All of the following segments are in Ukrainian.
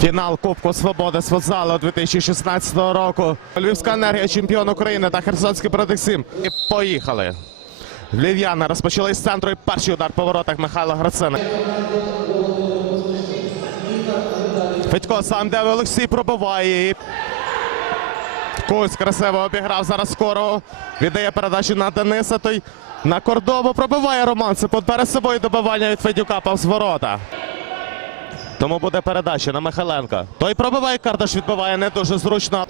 Фінал Кубку Свободи з футзалу 2016 року. Львівська енергія, чемпіон України та Херсонський Продексим. І поїхали. Львів'яни розпочали з центру і перший удар по воротах Михайла Грацина. Федько сам де Олексій пробиває. Кусь красиво обіграв зараз скоро. Віддає передачу на Дениса. Той на кордову пробиває Роман Ципун. Перед собою добивання від Федюка повз ворота. Тому буде передача на Михайленка. Той пробиває, Кардаш відбиває не дуже зручно.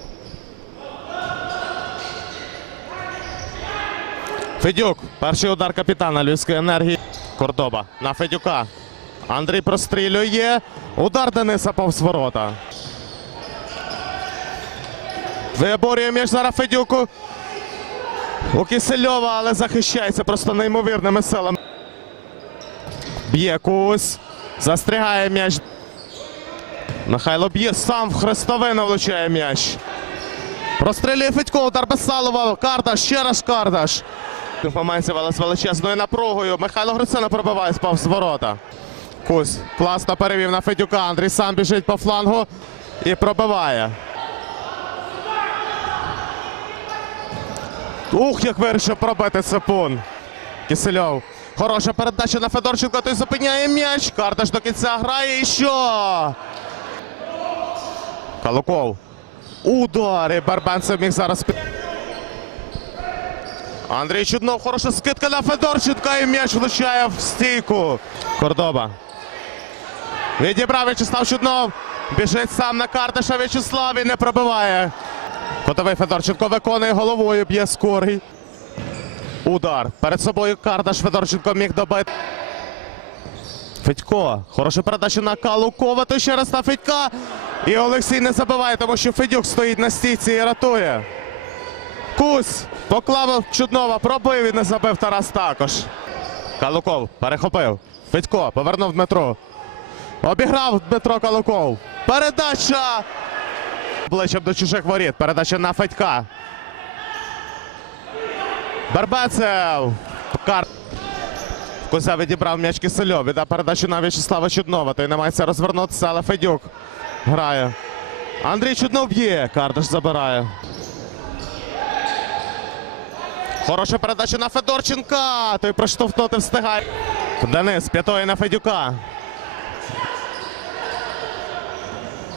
Федюк. Перший удар капітана Львівської енергії. Кордоба на Федюка. Андрій прострілює. Удар Дениса повз ворота. Виборює м'яч зараз Федюку. У Кисельова, але захищається просто неймовірними силами. Б'є Кусь. Застрягає м'яч. Михайло б'є сам в хрестовину влучає м'яч. Прострілює Федько, удар Бесалова. Кардаш, ще раз Кардаш. Моментів, але з величезною напругою. Михайло Грицина пробиває спав з ворота. Кусь класно перевів на Федюка. Андрій сам біжить по флангу і пробиває. Ух, як вирішив пробити Сапун. Кисельов. Хороша передача на Федорченко. Той зупиняє м'яч. Карташ до кінця грає. І що? Калуков. Удар. І Барбенцев міг зараз. Андрій Чуднов. Хороша скидка на Федорченка. І м'яч влучає в стійку. Кордоба. Відібрав В'ячеслав Чуднов. Біжить сам на Карташа В'ячеслав і не пробиває. Котовий Федорченко виконує головою, б'є скорий. Удар. Перед собою Кардаш Федорченко міг добити. Федько. Хороша передача на Калукова. То ще раз на Федька. І Олексій не забиває, тому що Федюк стоїть на стійці і рятує. Кусь поклав Чуднова, пробив і не забив Тарас також. Калуков перехопив. Федько повернув Дмитро. Обіграв Дмитро Калуков. Передача. Обличчям до чужих воріт. Передача на Федька. Барбецев. Кар... Кузя відібрав м'яч Кисельов. Віддав передачу на В'ячеслава Чуднова. Той намагається розвернутися, але Федюк грає. Андрій Чуднов б'є. Кардаш забирає. Хороша передача на Федорченка. Той проштовхнути встигає. Денис п'ятої на Федюка.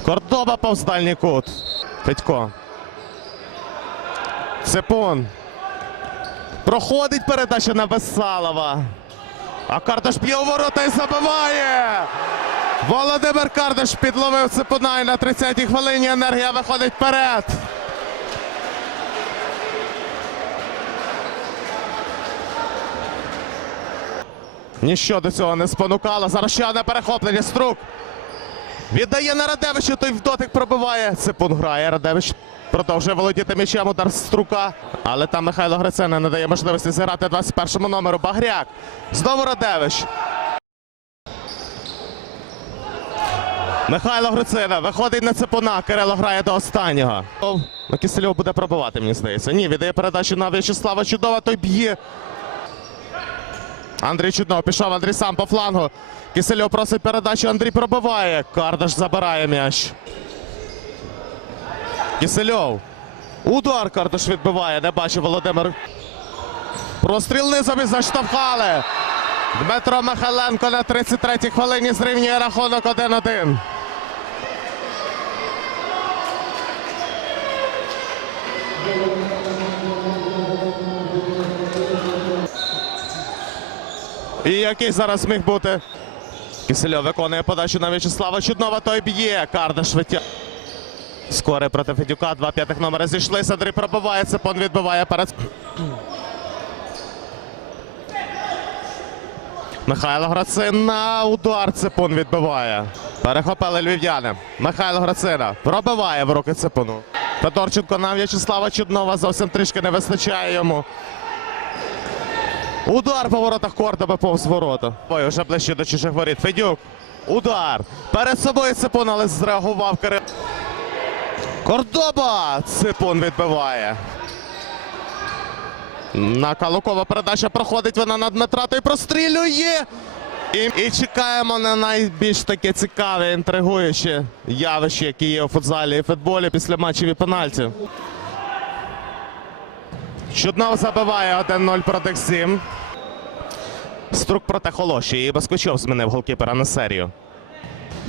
Кордоба повз дальній кут. Федько. Цепун. Проходить передача на Весалова. А Кардаш б'є у ворота і забиває. Володимир Кардаш підловив Цепунай на 30-й хвилині енергія виходить вперед. Ніщо до цього не спонукало. Зараз ще одне перехоплення. Струк. Віддає на Радевича, той в дотик пробиває. Ципун грає. Радевич продовжує володіти м'ячем удар з струка. Але там Михайло Грицина не дає можливості зіграти 21-му номеру. Багряк. Знову Радевич. Михайло Грицина виходить на ципуна. Кирило грає до останнього. Ну, Кисельов буде пробивати, мені здається. Ні, віддає передачу на В'ячеслава Чудова, той б'є. Андрій Чуднов пішов, Андрій сам по флангу. Кисельов просить передачу, Андрій пробиває. Кардаш забирає м'яч. Кисельов. Удар Кардаш відбиває. Не бачив Володимир. Простріл низом заштовхали. Дмитро Михайленко на 33-й хвилині зрівнює рахунок 1-1. І який зараз міг бути? Кисельов виконує подачу на В'ячеслава Чуднова, той б'є. Кардаш витя. Скоре проти Федюка. Два п'ятих номера зійшлися. Андрій пробиває. Цепон відбиває перед. Михайло Грацина. Удар Цепун відбиває. Перехопили львів'яни. Михайло Грацина пробиває в руки Цепуну. Федорченко на В'ячеслава Чуднова зовсім трішки не вистачає йому. Удар по воротах Кордоба повз ворота. Ой, вже ближче до чужих воріт. Федюк. Удар. Перед собою Ципун, але зреагував Кирил. Кордоба! Ципун відбиває. На Калукова передача проходить вона на Дмитра. Той прострілює. І, і чекаємо на найбільш таке цікаве, інтригуюче явище, яке є у футзалі і футболі після матчів і пенальтів. Чуднов забиває 1-0 проти 7. Струк проти Холоші. І Баскучов змінив голкіпера на серію.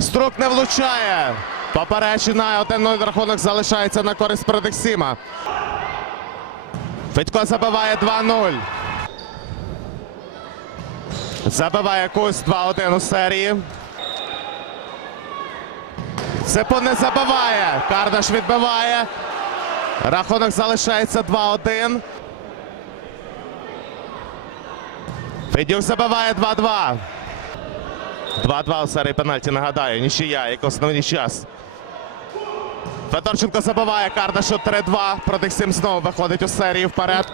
Струк не влучає. Поперечина 1-0 рахунок залишається на користь Продексіма. Федько забиває 2-0. Забиває Кусь 2-1 у серії. Цепун не забиває. Кардаш відбиває. Рахунок залишається 2-1. Федюк забиває 2-2. 2-2 у серії пенальті, нагадаю, нічия, як основний час. Федорченко забиває Кардашу 3-2. Продексім знову виходить у серії вперед.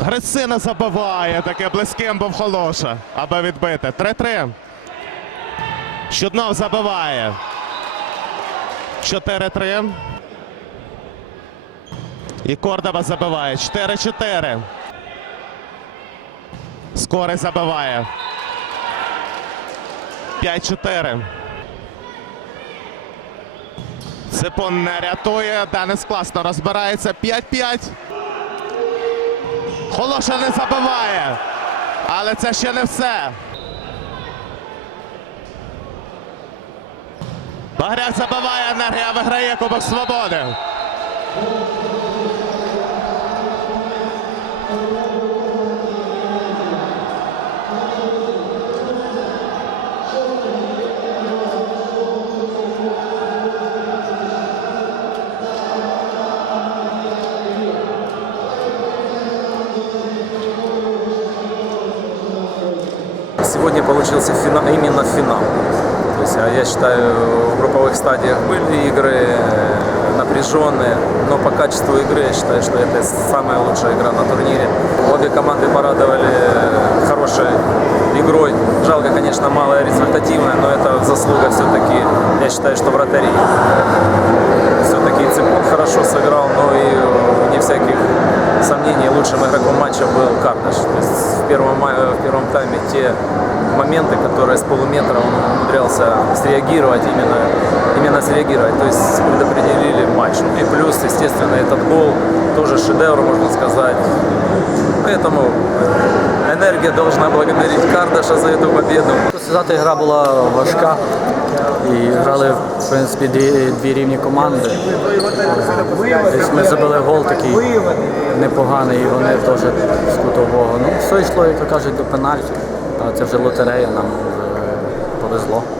Грицина забиває, таке близьким був Холоша, аби відбити. 3-3. Щуднов забиває. 4-3. І Кордова забиває. 4-4. Скорий забиває. 5-4. Ципун не рятує. Денис класно розбирається. 5-5. Холоша не забиває. Але це ще не все. Багряк забиває, енергія виграє Кубок Свободи. Сегодня получился финал, именно финал. То есть, а я считаю, в групповых стадиях были игры э, напряженные, но по качеству игры я считаю, что это самая лучшая игра на турнире. Обе команды порадовали э, хорошей игрой. Жалко, конечно, малая результативная, но это заслуга все-таки, я считаю, что вратарей. Все-таки Ципун хорошо сыграл, но и э, не всяких сомнений лучшим игроком матча был Кардаш. То есть в первом, ма- в первом тайме те моменты, которые с полуметра он умудрялся среагировать, именно, именно среагировать, то есть предопределили матч. И плюс, естественно, этот гол тоже шедевр, можно сказать. Поэтому энергия должна благодарить Кардаша за эту победу. Сказати, гра була важка і грали в принципі дві, дві рівні команди. Десь ми забили гол такий непоганий, і вони теж з кутового. Ну, все йшло, як то кажуть, до пенальті. Це вже лотерея, нам повезло.